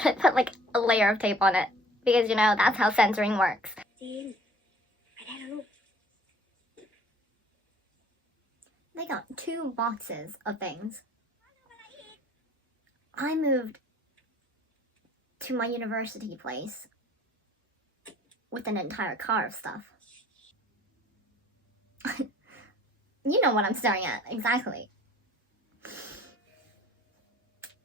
should put like a layer of tape on it because you know that's how censoring works. They got 2 boxes of things. I moved to my university place with an entire car of stuff. You know what I'm staring at, exactly.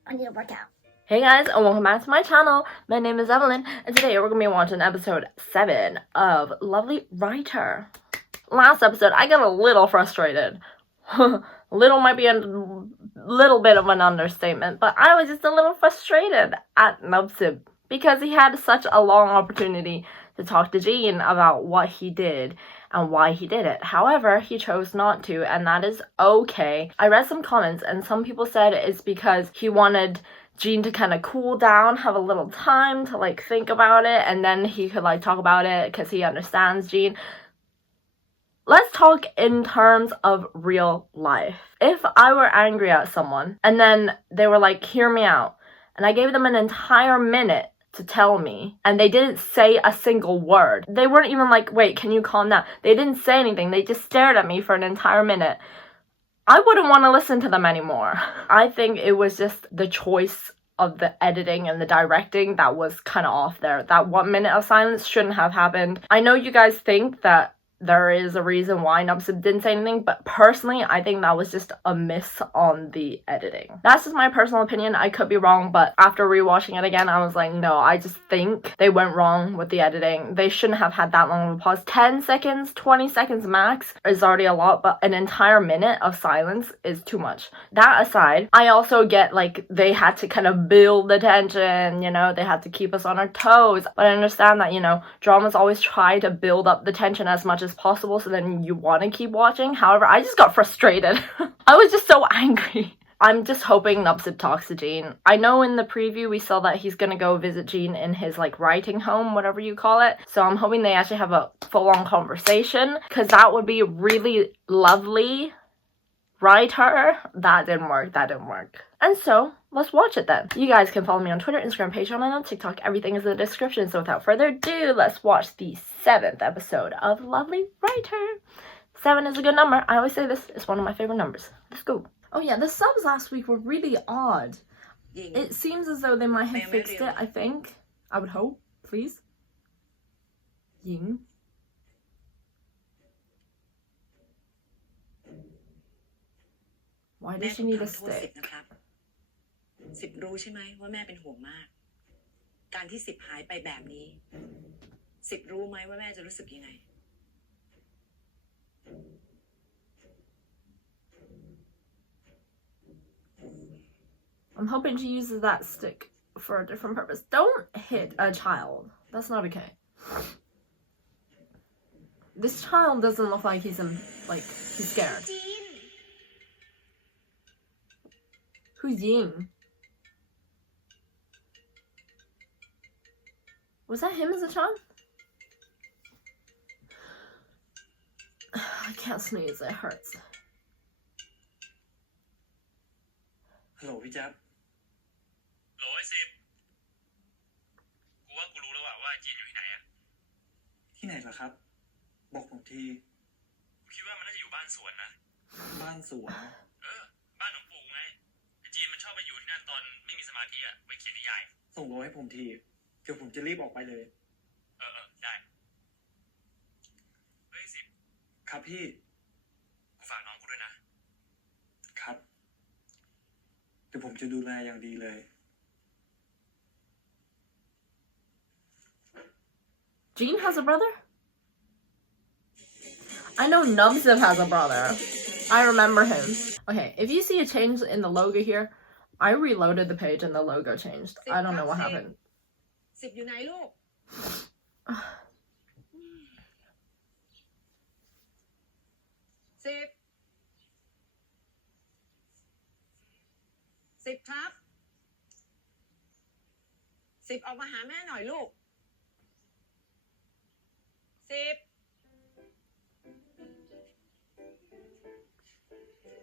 I need to work out. Hey guys, and welcome back to my channel. My name is Evelyn, and today we're going to be watching episode 7 of Lovely Writer. Last episode, I got a little frustrated. Little might be a little bit of an understatement, but I was just a little frustrated at Nubsib because he had such a long opportunity to talk to Jean about what he did and why he did it. However, he chose not to, and that is okay. I read some comments, and some people said it's because he wanted Jean to kind of cool down, have a little time to like think about it, and then he could like talk about it because he understands Jean. Let's talk in terms of real life. If I were angry at someone and then they were like, hear me out, and I gave them an entire minute to tell me, and they didn't say a single word. They weren't even like, wait, can you calm down? They didn't say anything. They just stared at me for an entire minute. I wouldn't want to listen to them anymore. I think it was just the choice of the editing and the directing that was kind of off there. That 1 minute of silence shouldn't have happened. I know you guys think that there is a reason why Nubsib didn't say anything, but personally, I think that was just a miss on the editing. That's just my personal opinion. I could be wrong, but after rewatching it again, I was like, no, I just think they went wrong with the editing. They shouldn't have had that long of a pause. 10 seconds, 20 seconds max is already a lot, but an entire minute of silence is too much. That aside, I also get like they had to kind of build the tension, you know, they had to keep us on our toes. But I understand that, you know, dramas always try to build up the tension as much as possible so then you want to keep watching. However, I just got frustrated. I was just so angry. I'm just hoping Nubsib talks to Jean. I know in the preview we saw that he's gonna go visit Jean in his like writing home, whatever you call it. So I'm hoping they actually have a full-on conversation because that would be really lovely. Writer. That didn't work. And so, let's watch it then. You guys can follow me on Twitter, Instagram, Patreon, and on TikTok. Everything is in the description. So without further ado, let's watch the 7th episode of Lovely Writer. 7 is a good number. I always say this is one of my favorite numbers. Let's go. Oh yeah, the subs last week were really odd. It seems as though they might have fixed it, I think. I would hope. Please. Ying. Why does she need a stick? 10รู้ใช่ไหมว่าแม่เป็นห่วงมากการที่10หายไปแบบนี้10รู้ไหมว่าแม่จะรู้สึกยังไง I'm hoping she uses that stick for a different purpose. Don't hit a child. That's not okay. This child doesn't look like he's scared. Who's Ying? Was that him as a child? I can't sneeze, it hurts. Hello พี่แจ๊บโหลไอ้สิบกูว่ากูรู้แล้วว่าจีนอยู่ที่ไหนอะที่ไหนล่ะครับบอกผมทีกูคิดว่ามันน่าจะอยู่บ้านสวนนะบ้านสวนบ้านของปู่ไงไอ้จีนมันชอบไปอยู่ที่นั่นตอนไม่มีสมาธิอะไว้เขียนนิยายส่งโลให้ผมทีเดี๋ยวผมจะรีบออกไปเลยได้เฮ้ยสิบครับพี่กูฝากน้องกูด้วยนะครับเดี๋ยวผมจะดูแลอย่างดีเลย Jean has a brother? I know Nubsib has a brother. I remember him. Okay, if you see a change in the logo here, I reloaded the page and the logo changed. I don't know what happened. 10อยู่ไหนลูก 10ครับ10ออกมาหาแม่หน่อยลูก10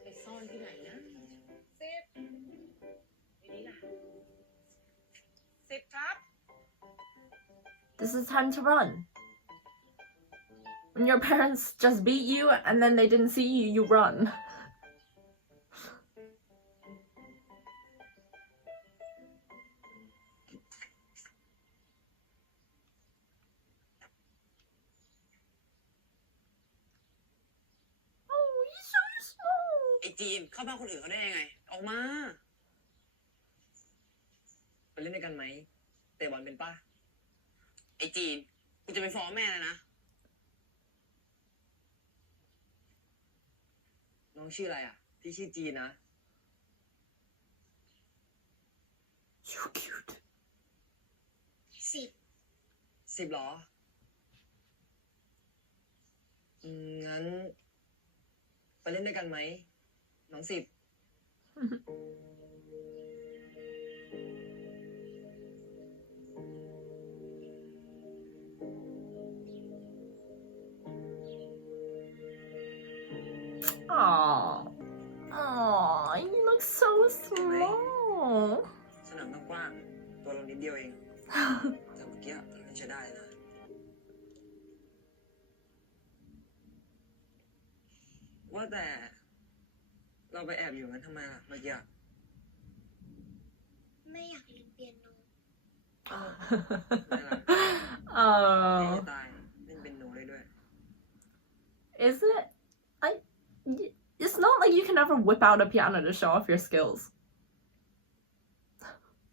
ไปซ่อนที่ไหนนะ10ในนี้ล่ะ10 This is time to run. When your parents just beat you and then they didn't see you, you run. Oh, he's so small. ไอ้จีนเข้าบ้านคนอื่นเขาได้ยังไง ออกมา ไปเล่นด้วยกันไหมเตะบอลเป็นป่ะ ไอ้จีนกูจะไปฟ้องแม่แล้วนะ น้องชื่ออะไรอ่ะ พี่ชื่อจีนนะ You cute. 10หรอ งั้น ไปเล่นด้วยกันไหม น้อง10 Aww. Aww, you look so small. สนามกว้างๆตัวเรานิดเดียวเอง แต่เมื่อกี้เราเล่นใช้ได้นะ ว่าแต่ เราไปแอบอยู่งั้นทำไมล่ะเมื่อกี้ ไม่อยากเรียนเปียโน ไม่ล่ะ Oh. จะตายเล่นเป็นโนได้ด้วย Is it? It's not like you can ever whip out a piano to show off your skills.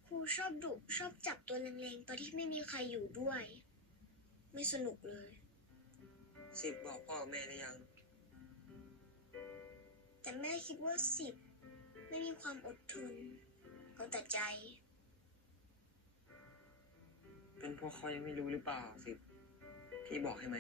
ครูชอบดุชอบจับตัวแรงๆตอนที่ไม่มีใครอยู่ด้วย ไม่สนุกเลย 10บอกพ่อกับแม่ได้ยัง แต่แม่คิดว่า10ไม่มีความอดทนเอาแต่ใจ เป็นเพราะเขายังไม่รู้หรือเปล่า10พี่บอกให้ไหม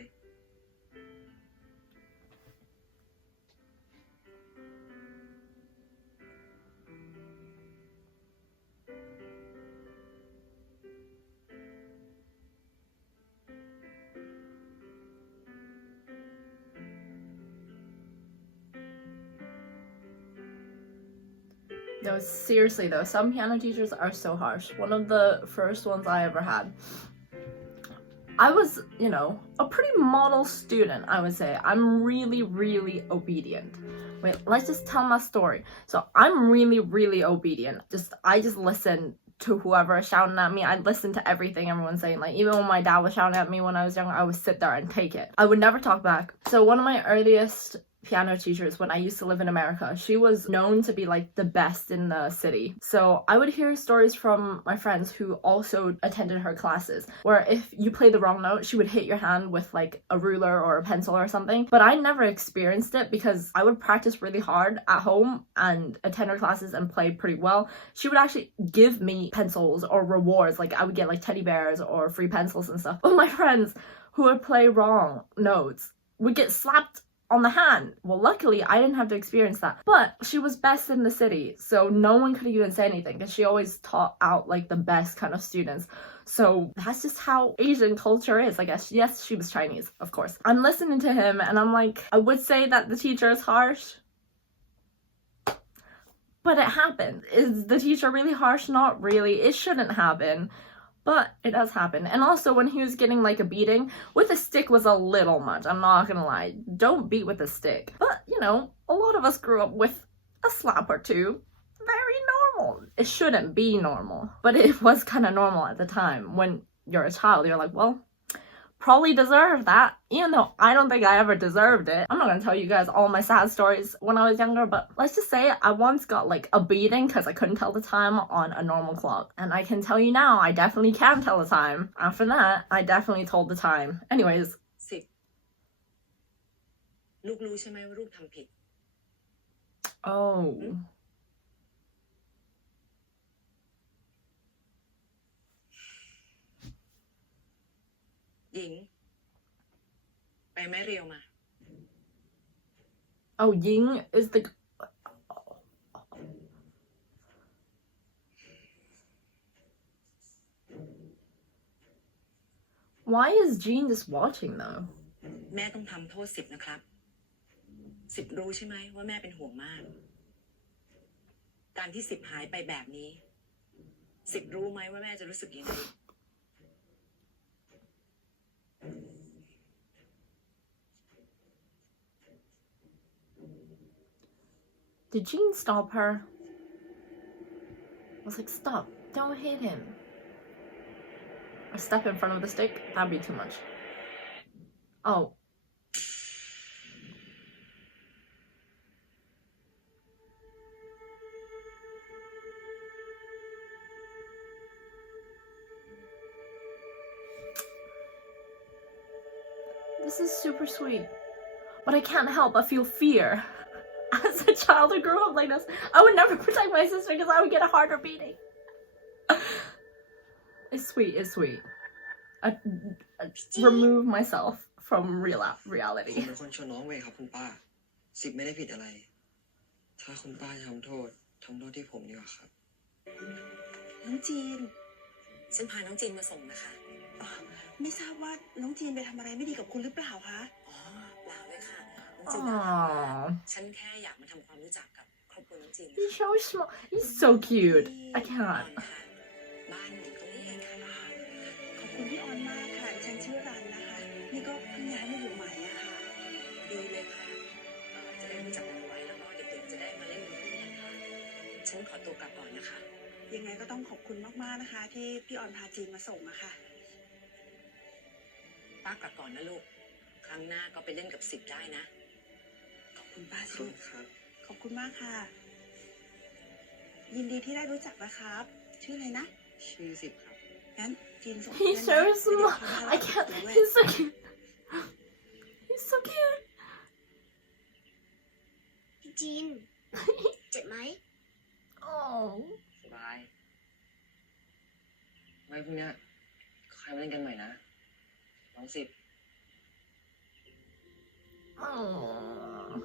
No, seriously though, some piano teachers are so harsh. One of the first ones I ever had, I was, a pretty model student, I would say. I'm really, really obedient. Wait, let's just tell my story. So I'm really, really obedient. I just listen to whoever is shouting at me. I listen to everything everyone's saying. Like, even when my dad was shouting at me when I was younger, I would sit there and take it. I would never talk back. So one of my earliest piano teachers when I used to live in America, she was known to be like the best in the city. So I would hear stories from my friends who also attended her classes where if you played the wrong note, she would hit your hand with like a ruler or a pencil or something. But I never experienced it because I would practice really hard at home and attend her classes and play pretty well. She would actually give me pencils or rewards. Like I would get like teddy bears or free pencils and stuff. But my friends who would play wrong notes would get slapped on the hand. Well, luckily, I didn't have to experience that. But she was best in the city, so no one could even say anything because she always taught out like the best kind of students. So that's just how Asian culture is, I guess. Yes, she was Chinese, of course. I'm listening to him and I'm like, I would say that the teacher is harsh. But it happened. Is the teacher really harsh? Not really. It shouldn't happen. But it does happen. And also when he was getting like a beating, with a stick was a little much. I'm not gonna lie. Don't beat with a stick. But, a lot of us grew up with a slap or two. Very normal. It shouldn't be normal. But it was kind of normal at the time. When you're a child, you're like, well, probably deserve that, even though I don't think I ever deserved it. I'm not gonna tell you guys all my sad stories when I was younger, but let's just say I once got like a beating because I couldn't tell the time on a normal clock. And I can tell you now, I definitely can tell the time. After that, I definitely told the time. Anyways. 10ลูกรู้ใช่ไหมว่าลูกทำผิด Oh. หญิง ไปแม่เรียวมา Oh, Ying is the... Why is Jean just watching though? แม่ต้องทำโทษ10นะครับ10รู้ใช่ไหมว่าแม่เป็นห่วงมาก การที่10หายไปแบบนี้10รู้ไหมว่าแม่จะรู้สึกยังไง Did Jean stop her? I was like, stop, don't hit him. Or step in front of the stick? That'd be too much. Oh. This is super sweet. But I can't help but feel fear. As a child who grew up like this, I would never protect my sister because I would get a harder beating. It's sweet, it's sweet. I remove myself from ผม reality. เป็นคนชวนน้องเวย์ครับคุณป้า10ไม่ได้ผิดอะไร ถ้าคุณป้าจะทำโทษที่ผมดีกว่าครับ น้องจีน ฉันพาน้องจีนมาส่งนะคะ ไม่ทราบว่าน้องจีนไปทำอะไรไม่ดีกับคุณหรือเปล่าคะ อ๋อเปล่าเลยค่ะ น้องจีนน่ารักมาก ฉันแค่อยากมาทำความรู้จักกับครอบครัวน้องจีน He's so small. He's so cute. I can't. บ้านอยู่ตรงนี้เองค่ะ ขอบคุณพี่ออนมากค่ะดิฉันชื่อรันนะคะ นี่ก็เพิ่งย้ายมาอยู่ใหม่อะค่ะ ดีเลยค่ะจะได้รู้จักกันไว้แล้วก็เด็กๆจะได้มาเล่นกับคุณกันค่ะฉันขอตัวกลับก่อนนะคะ ยังไงก็ต้องขอบคุณมากๆนะคะ ที่พี่ออนพาจีนมาส่งอะค่ะ ป้ากลับก่อนนะลูก ครั้งหน้าก็ไปเล่นกับ10ได้นะ ขอบคุณป้า ขอบ สิ คุณครับ ขอบคุณมากค่ะ ยินดีที่ได้รู้จักนะครับ ชื่ออะไรนะ ชื่อ10ครับ งั้นจีนส่ง He's เพื่ so อนนะ small. เดี๋ยว I can't. ด้วย He's so cute. He's so cute. พี่จีน เจ็บไหม Oh. สบาย ไว้พรุ่งนี้ใครมาเล่นกันใหม่นะน้อง10 Oh.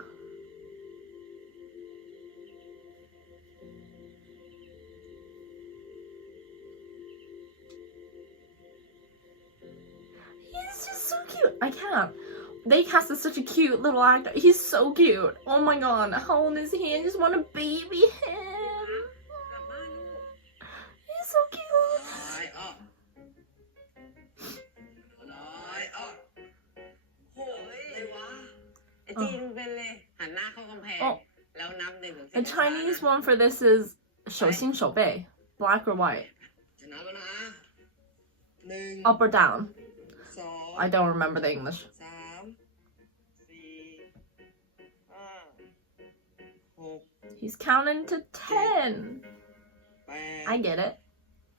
He's just so cute. I can't. They casted such a cute little actor. He's so cute. Oh my god. How old is he? I just want to baby him. กลับบ้านลูก He's so cute. น้อยอ้อน้อยอ้อโหยอะไรวะ ไอ้จีนเป็นเลย หันหน้าเข้ากำแพง Oh. แล้วนับ1 ถึง 10 The Chinese one for this is 手心手背. Black or white? จะนับแล้วนะ1 Up or down? 2 I don't remember the English. 3 4 5 6 He's counting to 10. 8 I get it.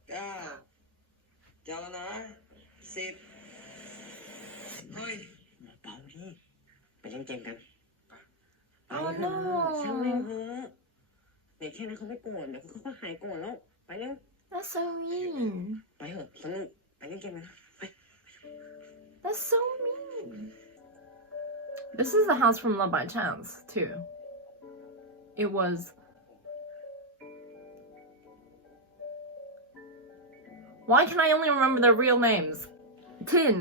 9จะแล้วนะ10เฮ้ยเบาดิไปเล่นเกมกัน Oh no. ช่างแม่งเถอะเด็กแค่นั้นเขาไม่โกรธเดี๋ยวเขาก็หายโกรธแล้ว ไปเร็ว That's so mean. ไปเถอะสนุกไปเล่นเกมกันไป That's so mean. This is the house from Love by Chance, too. It was... Why can I only remember their real names? Tin.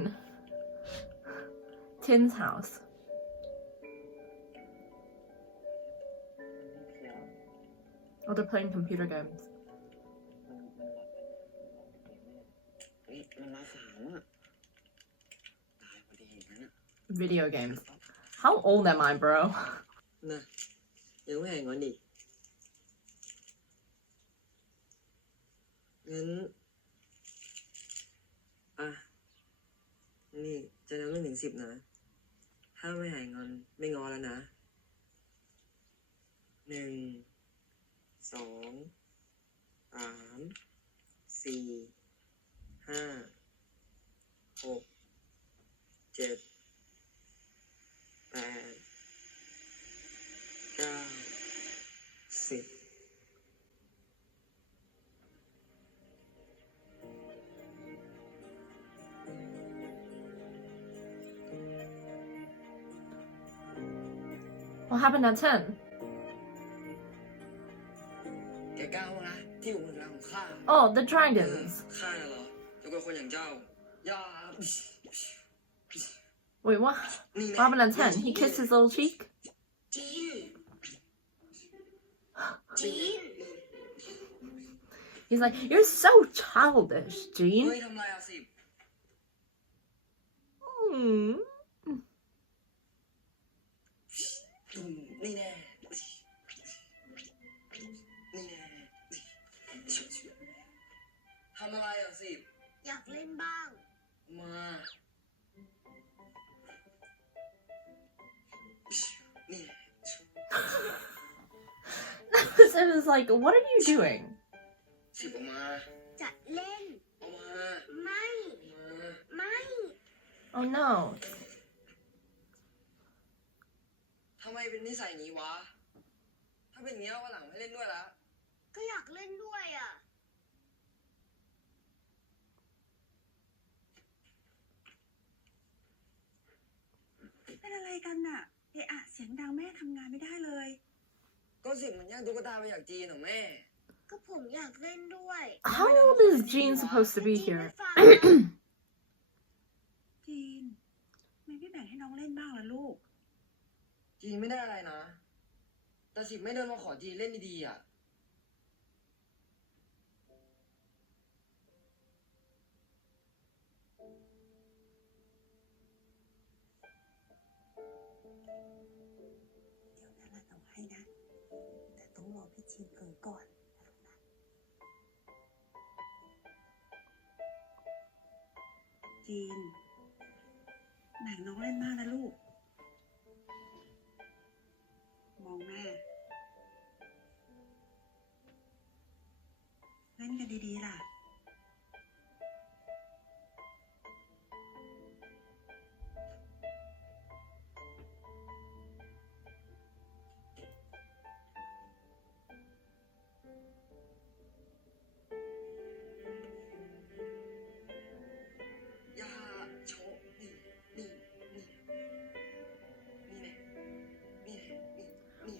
Tin's house. Oh, they're playing computer games. เฮ้ยมันมา3อ่ะตายพอดีงั้นอ่ะ Video games. How old am I, bro? นะยังไม่แหงก่อนดิงั้นอ่ะนี่จะนับ1 ถึง 10นะถ้าไม่หายงอนไม่งอแล้วนะ1 2 3 4 5 6 7 8 9 10 What happened at 10? แกกล้านะที่อยู่บนหลังของข้า Oh, the dragons. ข้าน่ะเหรอจะกลัวคนอย่างเจ้าอย่า Wait, what? นี่แน่ What happened at 10? He kissed his little cheek? จีน จีน He's like, you're so childish, เฮ้ย Jean. ทำไรอ่ะ10 Hmm. นี่แน่ ำอะไรอ่ะสิบ อยากเล่นบ้าง มา นี่ It was like, what are you doing? สิบออกมา จะเล่น เอามา ไม่ ไม่ Oh no. ทำไมเป็นนิสัยอย่างนี้วะ ถ้าเป็นอย่างนี้วันหลังไม่เล่นด้วยละ ก็อยากเล่นด้วยอ่ะ เป็นอะไรกันน่ะเอะอะเสียงดังแม่ทำงานไม่ได้เลย ก็สิบมันย่างตุ๊กตาไปอยากจีนเหรอแม่ ก็ผมอยากเล่นด้วย How old is Jean supposed to be จริง here? ไม่ฟัง จีนไม่แบ่งให้น้องเล่นบ้างล่ะลูก จีนไม่ได้อะไรนะ แต่สิบไม่เดินมาขอจีนเล่นดีๆอ่ะ เดี๋ยวนั้นเอาให้นะ แต่ต้องรอพี่จีนเผลอก่อนนะจีนแบ่งน้องเล่นบ้างนะลูก มองแม่ เล่นกันดีๆล่ะ อย่าโชว์นี่นี่นี่นี่แน่นี่แน่นี่นี่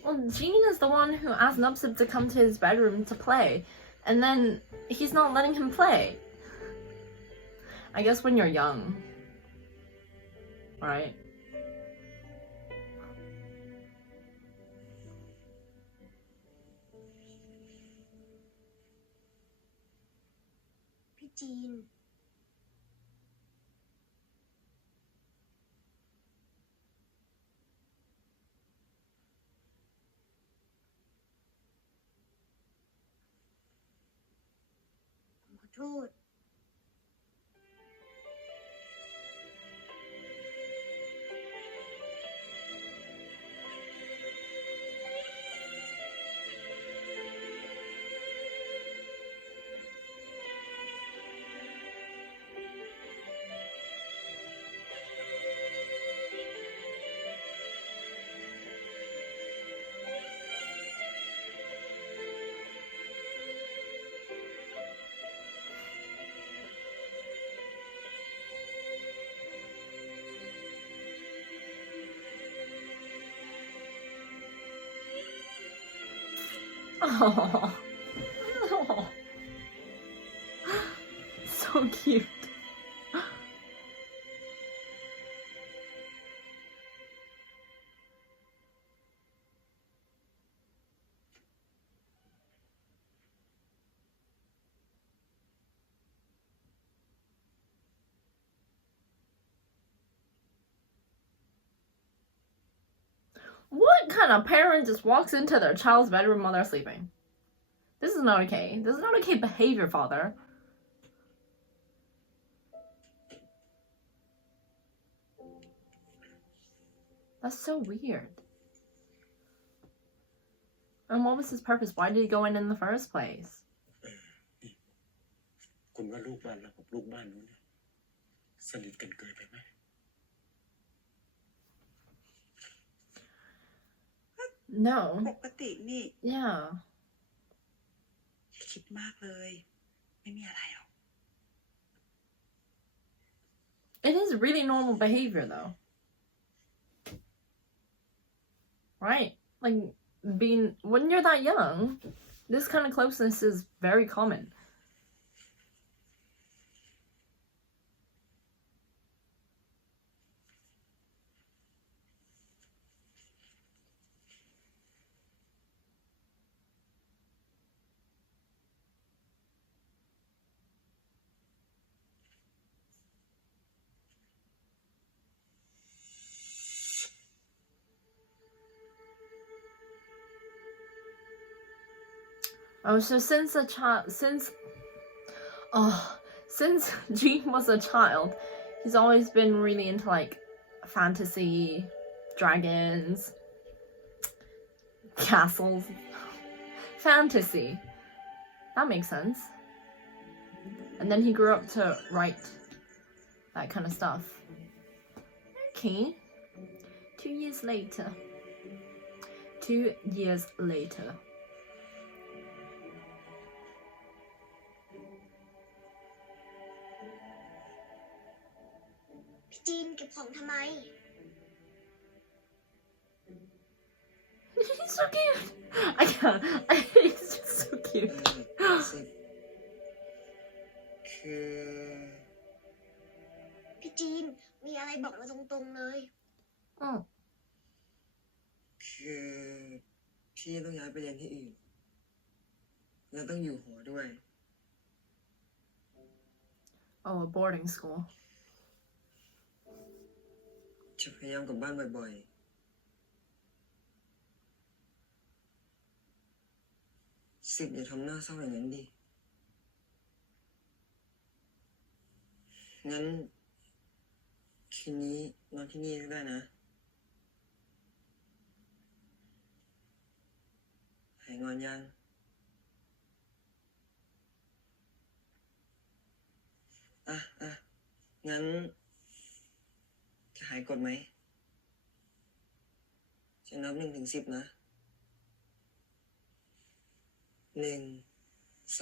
Well, Jean is the one who asked Nupsip to come to his bedroom to play, and then he's not letting him play. I guess when you're young, right? พี่จีน ผมขอโทษ Oh, so cute. What kind of parent just walks into their child's bedroom while they're sleeping? This is not okay. This is not okay behavior, father. That's so weird. And what was his purpose? Why did he go in the first place? คุณว่าลูกบ้านเรากับลูกบ้านนู้นเนี่ยสนิทกันเกินไปไหม No. ปกตินี่ Yeah. อย่าคิดมากเลย ไม่มีอะไรหรอก It is really normal behavior, though. Right? Like, when you're that young, this kind of closeness is very common. Oh, so since Oh, since Gene was a child, he's always been really into like fantasy, dragons, castles, fantasy. That makes sense. And then he grew up to write that kind of stuff. Okay. 2 years later. 2 years later. พี่จีนเก็บของทำไม He's so cute. I can't. He's just so cute. สิบคือ พี่จีนมีอะไรบอกมาตรงๆเลย Oh. คือพี่ต้องย้ายไปเรียนที่อื่น แล้วต้องอยู่หอด้วย Oh, a boarding school. จะพยายามกลับบ้านบ่อยๆสิบอย่าทำหน้าเศร้าอย่างนั้นดิ งั้นคืนนี้นอนที่นี่ก็ได้นะ หายงอนยัง งั้นจะหายกดไหม จะนับ1 ถึง 10นะ 1 2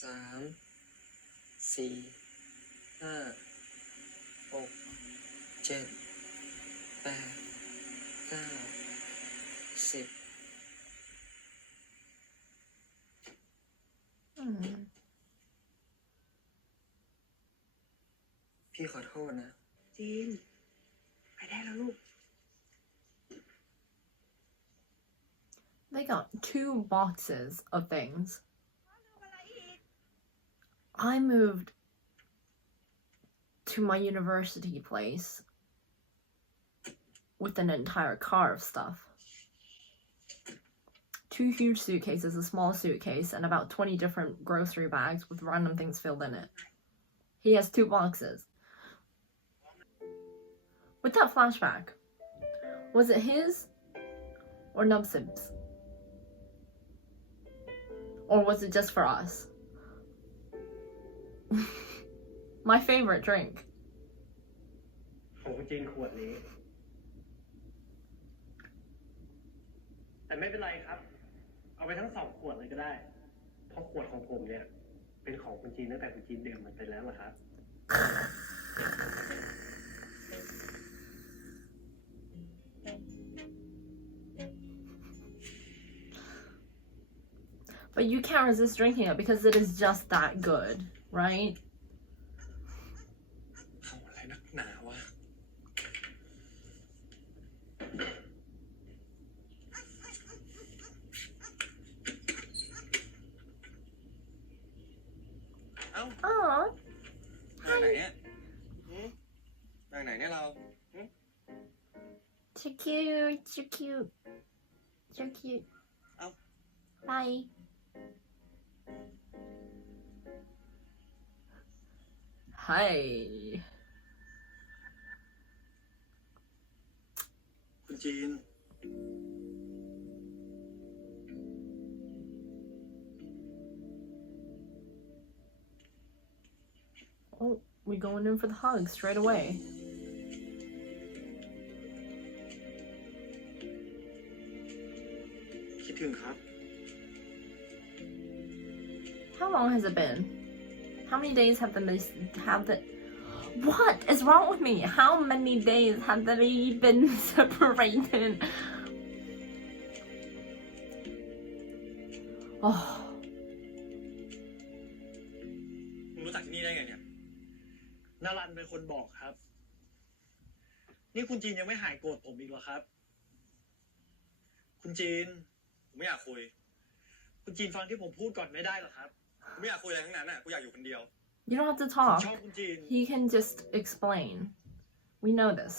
3 4 5 6 7 8 9 10 พี่ขอโทษนะ จีน ไปได้แล้วลูก They got 2 boxes of things. I moved to my university place with an entire car of stuff. 2 huge suitcases, a small suitcase, and about 20 different grocery bags with random things filled in it. He has 2 boxes. With that flashback, was it his or Nubsib's? Or was it just for us? My favorite drink. ของคุณจีนขวดนี้ แต่ไม่เป็นไรครับ เอาไปทั้ง2 ขวดเลยก็ได้ เพราะขวดของผมเนี่ย เป็นของคุณจีนตั้งแต่คุณจีนดื่มมันไปแล้วล่ะครับ But you can't resist drinking it because it is just that good, right? เอาอะไรนักหนาวะ เอ้า Aww. มาไหนเนี่ยมาไหนเนี่ยเรา So cute, so cute. So cute. Oh. Bye. Hi. คุณจีน Oh, we going in for the hug straight away. คิดถึงครับ How long has it been? How many days have the What is wrong with me? How many days have they been separated? Oh. มึงรู้จักที่นี่ได้ไงเนี่ย นารันเป็นคนบอกครับ นี่คุณจีนยังไม่หายโกรธผมอีกเหรอครับ คุณจีน ผมไม่อยากคุย คุณจีนฟังที่ผมพูดก่อนไม่ได้เหรอครับ ผมไม่อยากคุยอะไรทั้งนั้นน่ะ กูอยากอยู่คนเดียว You don't have to ผม talk. ชอบคุณจีน He can just explain. We know this.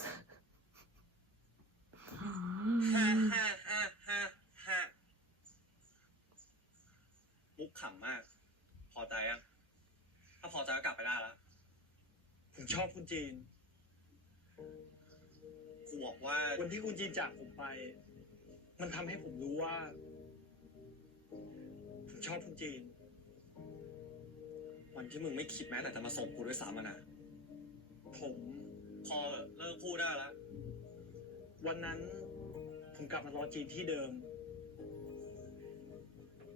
มุกขำมาก พอใจยัง ถ้าพอใจก็กลับไปได้แล้ว ผมชอบคุณจีนกูบอกว่าวันที่คุณจีนจากผมไป มันทำให้ผมรู้ว่า ผมชอบคุณจีน วันที่มึงไม่คิดแม้แต่จะมาส่งกูด้วยซ้ำนะ ผมพอเลิกพูดได้แล้ว วันนั้นผมกลับมารอจีนที่เดิม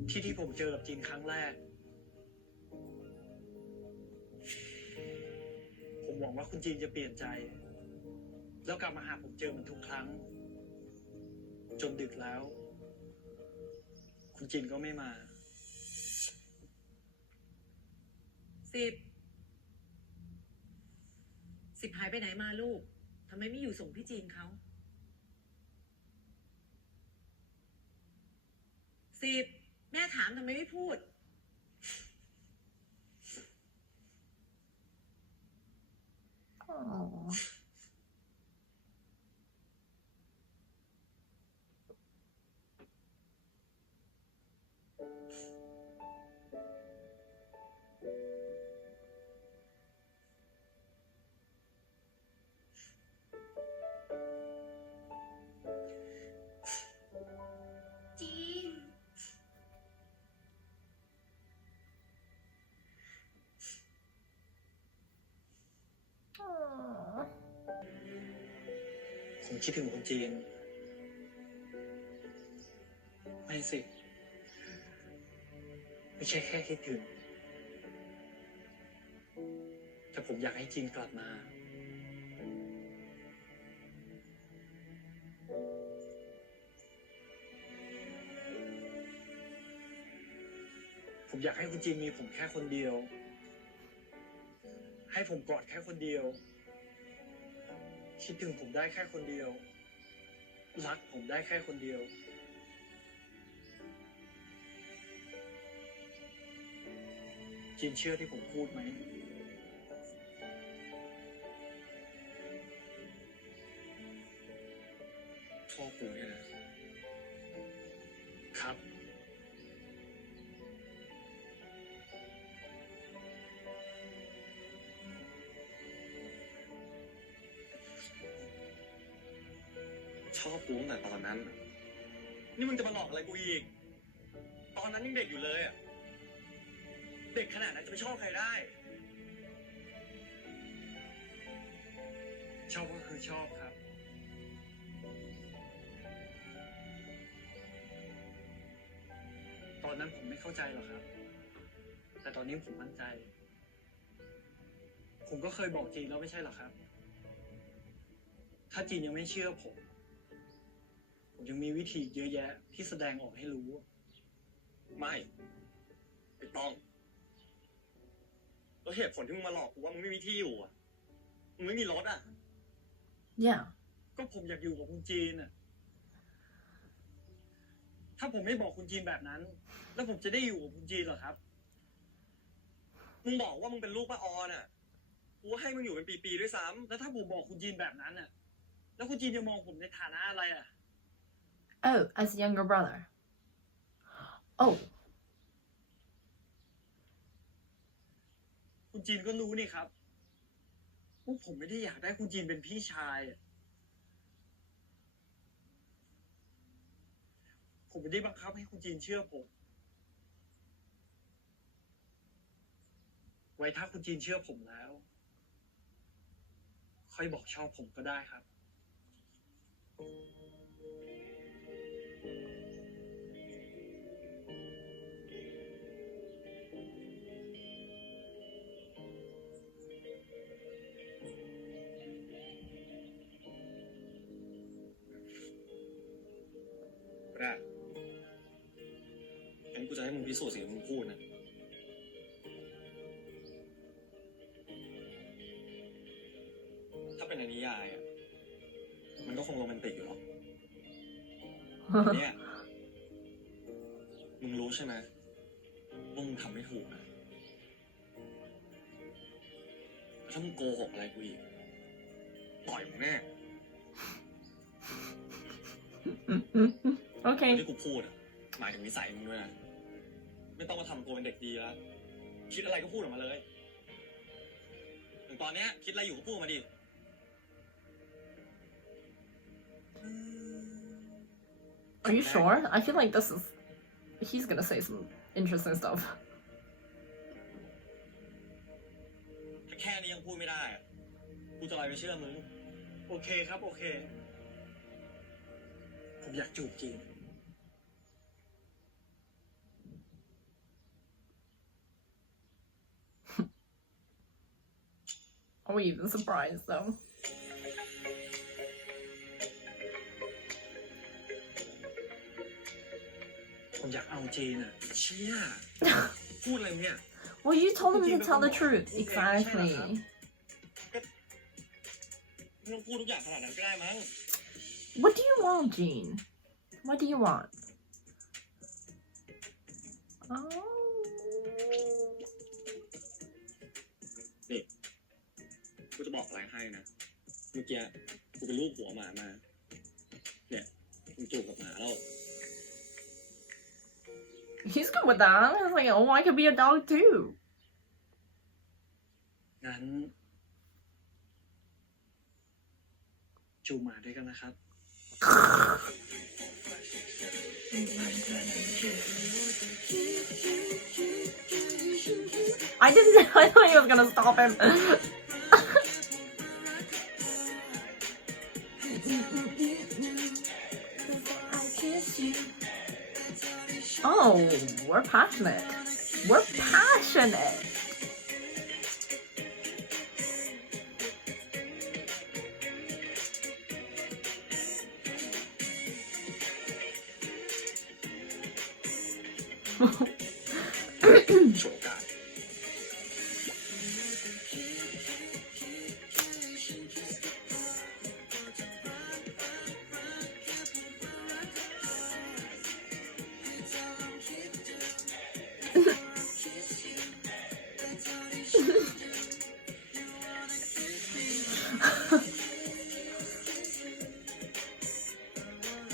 ที่ผมเจอกับจีนครั้งแรก ผมหวังว่าคุณจีนจะเปลี่ยนใจ แล้วกลับมาหาผมเจอมันทุกครั้ง จนดึกแล้ว คุณจีนก็ไม่มา 10หายไปไหนมาลูกทำไมไม่อยู่ส่งพี่จีนเขา10แม่ถามทำไมไม่พูด Aww. จีน Aww. ผมคิดถึงคุณจีน ไม่สิ ไม่ใช่แค่คิดถึง แต่ผมอยากให้จีนกลับมา ผมอยากให้คุณจีนมีผมแค่คนเดียว ให้ผมกอดแค่คนเดียว คิดถึงผมได้แค่คนเดียว รักผมได้แค่คนเดียว จีนเชื่อที่ผมพูดไหม ชอบกูเนี่ยนะ ครับ ชอบกูตั้งแต่ตอนนั้น นี่มึงจะมาหลอกอะไรกูอีก ตอนนั้นยังเด็กอยู่เลยอ่ะ เด็กขนาดนั้นจะไปชอบใครได้ ชอบก็คือชอบครับ ตอนนั้นผมไม่เข้าใจหรอกครับ แต่ตอนนี้ผมมั่นใจ ผมก็เคยบอกจีนแล้วไม่ใช่หรอครับ ถ้าจีนยังไม่เชื่อผมยังมีวิธีเยอะแยะที่แสดงออกให้รู้ ไม่ต้องแล้วเหตุผลที่มึงมาหลอกกูว่ามึงไม่มีที่อยู่อ่ะ มึงไม่มีรถอ่ะ Yeah. ก็ผมอยากอยู่กับคุณจีนอ่ะ ถ้าผมไม่บอกคุณจีนแบบนั้น แล้วผมจะได้อยู่กับคุณจีนเหรอครับ มึงบอกว่ามึงเป็นลูกป้าออนอ่ะ กูให้มึงอยู่เป็นปีๆด้วยซ้ำแล้วถ้าผมบอกคุณจีนแบบนั้นอ่ะ แล้วคุณจีนจะมองผมในฐานะอะไรอ่ะ Oh, as a younger brother. Oh. คุณจีนก็รู้นี่ครับว่าผมไม่ได้อยากได้คุณจีนเป็นพี่ชายอะผมไม่ได้บังคับให้คุณจีนเชื่อผม ไว้ถ้าคุณจีนเชื่อผมแล้ว ค่อยบอกชอบผมก็ได้ครับ ได้งั้นกูจะให้มึงพิสูจน์สิ่งที่มึงพูดนะ ถ้าเป็นในนิยายอ่ะ มันก็คงโรแมนติกอยู่หรอกเนี่ย มึงรู้ใช่ไหมว่ามึงทำไม่ถูกนะถ้ามึงโกหกอะไรกูอีกต่อยมึงแน่ Okay. ที่กูพูดอ่ะหมายถึงนิสัยมึงด้วยนะ ไม่ต้องมาทำตัวเป็นเด็กดีแล้ว คิดอะไรก็พูดออกมาเลย ตอนเนี้ยคิดอะไรอยู่ก็พูดมาดิ Are you sure? I feel like this is... He's gonna say some interesting stuff. ถ้าแค่นี้ยังพูดไม่ได้อะกูจะอะไรไปเชื่อมึง โอเคครับโอเค ผมอยากจูบจริง Are we even surprised though? ผมอยากเอาจีนอ่ะเชี่ย พูดอะไรเนี่ย Well, you told him to tell the truth. Exactly. ไม่ต้องพูดทุกอย่างขนาดนั้นก็ได้มั้ง What do you want, Jean? What do you want? Oh. นี่กูจะบอกอะไรให้นะ เมื่อกี้กูไปลูบหัวหมามา เนี่ยมึงจูบกับหมาแล้ว He's good with that. He's like, oh, I could be a dog too. งั้น จูบหมาด้วยกันนะครับ I thought he was gonna stop him. Oh, we're passionate. We're passionate.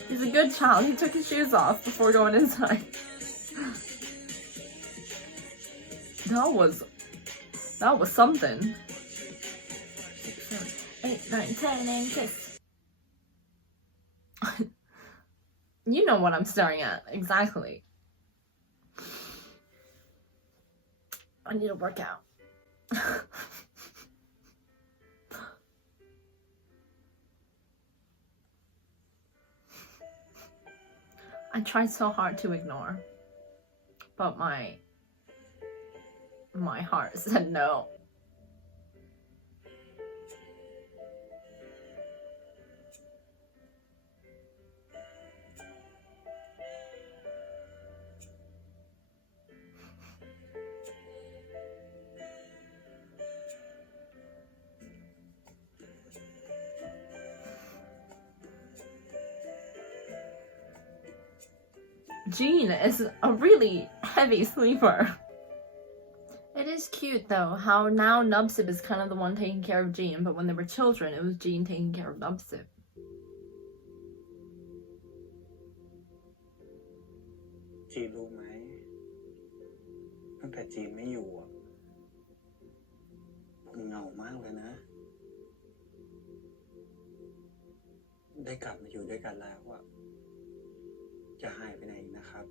He's a good child. He took his shoes off before going inside. That was something. 6, 7, 8, 9, 10, and kiss. You know what I'm staring at. Exactly. I need to work out. I tried so hard to ignore, but my heart said no. Jean is a really heavy sleeper. It is cute though, how now Nubsip is kind of the one taking care of Jean, but when they were children, it was Jean taking care of Nubsip. จีนรู้ไหมตั้งแต่จีนไม่อยู่อ่ะผมเหงามากเลยนะ ได้กลับมาอยู่ด้วยกันแล้วอ่ะจะหายไปไหนอีกนะครับ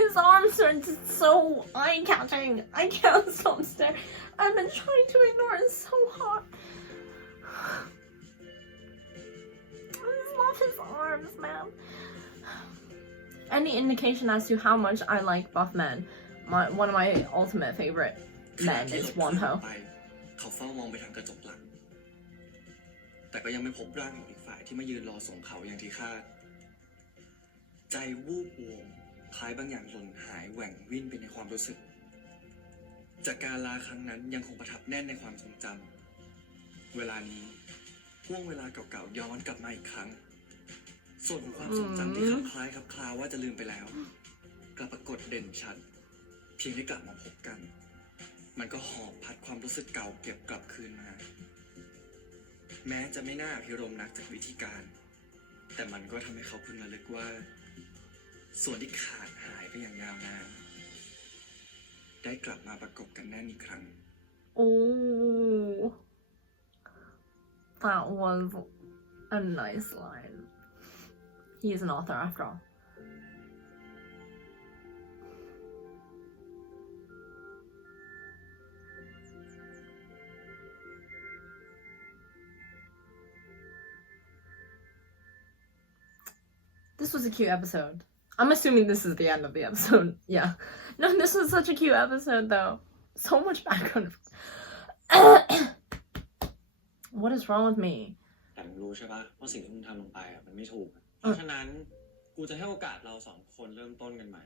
His arms are just so eye-catching. I can't stop staring. I've been trying to ignore it so hard. I just love his arms, man. Any indication as to how much I like buff men? One of my ultimate favorite men is Wonho. เขาเฝ้ามองไปทางกระจกหลัง แต่ก็ยังไม่พบร่างของอีกฝ่ายที่มายืนรอส่งเขาอย่างที่คาด ใจวูบวงคล้ายบางอย่างหล่นหายแหว่งวิ่นไปในความรู้สึก จากการลาครั้งนั้นยังคงประทับแน่นในความทรงจำ เวลานี้ห่วงเวลาเก่าๆย้อนกลับมาอีกครั้ง ส่วนของความทรงจำที่คลับคล้ายคลับคลาว่าจะลืมไปแล้ว กลับปรากฏเด่นชัด เพียงได้กลับมาพบกัน มันก็หอบพัดความรู้สึกเก่าเก็บกลับคืนมา แม้จะไม่น่าพิรมนักจากวิธีการ แต่มันก็ทำให้เขาพึงระลึกว่า ส่วนที่ขาดหายไปอย่างยาวนานได้กลับมาประกบกันแน่นอีกครั้ง Oh, that was a nice line. He is an author after all. This was a cute episode. I'm assuming this is the end of the episode. Yeah. No, this was such a cute episode though. So much background. What is wrong with me? แต่มึงรู้ใช่ปะว่าสิ่งที่มึงทำลงไปอ่ะมันไม่ถูก เพราะฉะนั้นกูจะให้โอกาสเราสองคนเริ่มต้นกันใหม่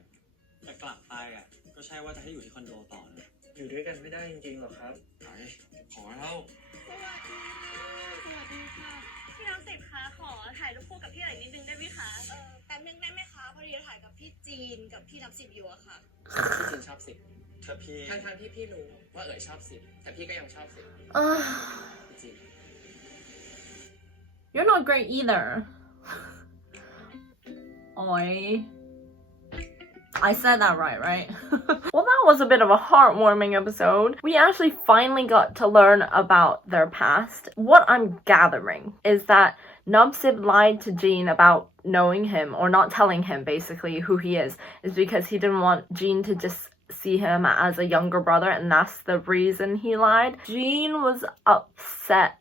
แต่กลับไปอ่ะก็ใช่ว่าจะให้อยู่ที่คอนโดต่อนะอยู่ด้วยกันไม่ได้จริงๆหรอกครับไอ้ขอแล้ว สวัสดีค่ะพี่น้ำสิบคะขอถ่ายรูปคู่กับพี่หน่อยนิดนึงได้ไหมคะแป๊บนึงได้ไหมคะพอดีถ่ายกับพี่จีนกับพี่น้ำสิบอยู่อะค่ะ พี่จีนชอบ10ถ้าพี่ทั้งที่พี่รู้ว่าชอบ10แต่พี่ก็ยังชอบ10พี่จีน You're not great either. Oi. I said that right? Well, that was a bit of a heartwarming episode. We actually finally got to learn about their past. What I'm gathering is that Nubsib lied to Jean about knowing him, or not telling him basically who he is because he didn't want Jean to just see him as a younger brother, and that's the reason he lied. Jean was upset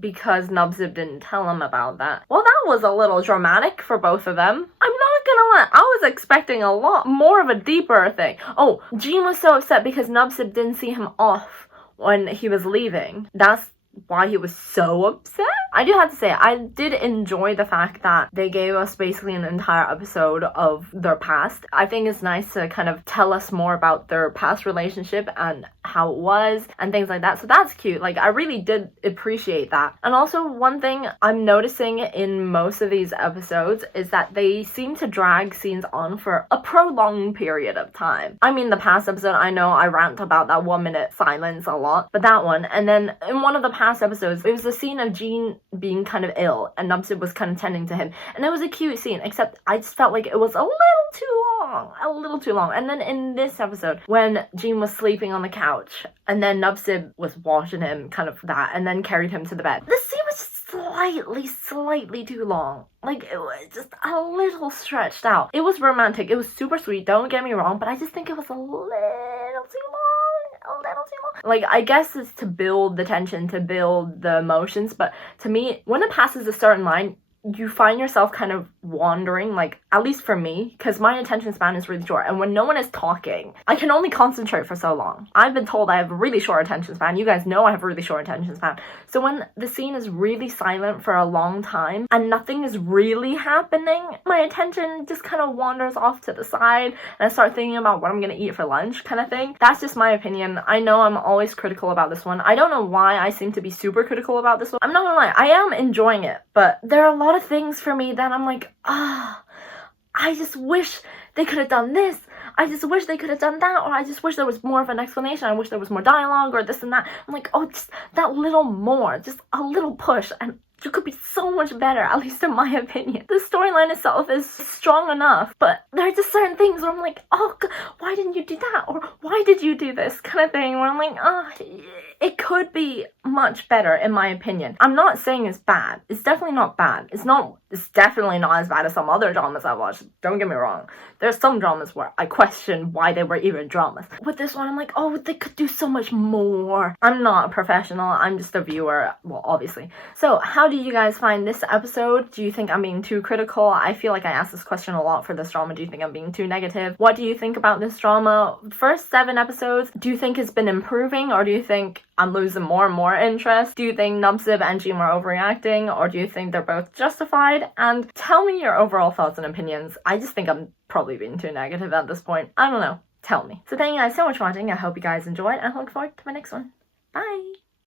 because Nubsib didn't tell him about that. Well, that was a little dramatic for both of them. I'm not gonna lie, I was expecting a lot more of a deeper thing. Oh, Jean was so upset because Nubsib didn't see him off when he was leaving. That's why he was so upset. I do have to say, I did enjoy the fact that they gave us basically an entire episode of their past. I think it's nice to kind of tell us more about their past relationship and how it was and things like that. So that's cute. Like, I really did appreciate that. And also, one thing I'm noticing in most of these episodes is that they seem to drag scenes on for a prolonged period of time. I mean, the past episode, I know I rant about that 1 minute silence a lot, but that one, and then in one of the past episodes, it was a scene of Jean being kind of ill and Nubsib was kind of tending to him, and it was a cute scene, except I just felt like it was a little too long. And then in this episode, when Jean was sleeping on the couch and then Nubsib was washing him, kind of that, and then carried him to the bed, the scene was slightly too long. Like, it was just a little stretched out. It was romantic, it was super sweet, don't get me wrong, but I just think it was a little too long. Like, I guess it's to build the tension, to build the emotions, but to me, when it passes a certain line, you find yourself kind of wandering, like, at least for me, because my attention span is really short, and when no one is talking, I can only concentrate for so long. I've been told I have a really short attention span. You guys know I have a really short attention span. So when the scene is really silent for a long time, and nothing is really happening, my attention just kind of wanders off to the side, and I start thinking about what I'm gonna eat for lunch, kind of thing. That's just my opinion. I know I'm always critical about this one. I don't know why I seem to be super critical about this one. I'm not gonna lie, I am enjoying it, but there are a lot of things for me that I'm like, I just wish they could have done this. I just wish they could have done that, or I just wish there was more of an explanation. I wish there was more dialogue or this and that. I'm like, oh, just that little more, just a little push, and it could be so much better, at least in my opinion. The storyline itself is strong enough, but there are just certain things where I'm like, oh, why didn't you do that? Or why did you do this kind of thing? Where I'm like, it could be much better, in my opinion. I'm not saying it's bad. It's definitely not bad. It's definitely not as bad as some other dramas I've watched. Don't get me wrong. There's some dramas where I question why they were even dramas. With this one, I'm like, oh, they could do so much more. I'm not a professional. I'm just a viewer. Well, obviously. So, how do you guys find this episode? Do you think I'm being too critical? I feel like I asked this question a lot for this drama. Do you think I'm being too negative? What do you think about this drama? First 7 episodes, do you think it's been improving, or do you think I'm losing more and more interest? Do you think Nubsib and Jean were overreacting, or do you think they're both justified? And tell me your overall thoughts and opinions. I just think I'm probably being too negative at this point. I don't know. Tell me. So thank you guys so much for watching. I hope you guys enjoyed, and I look forward to my next one. Bye!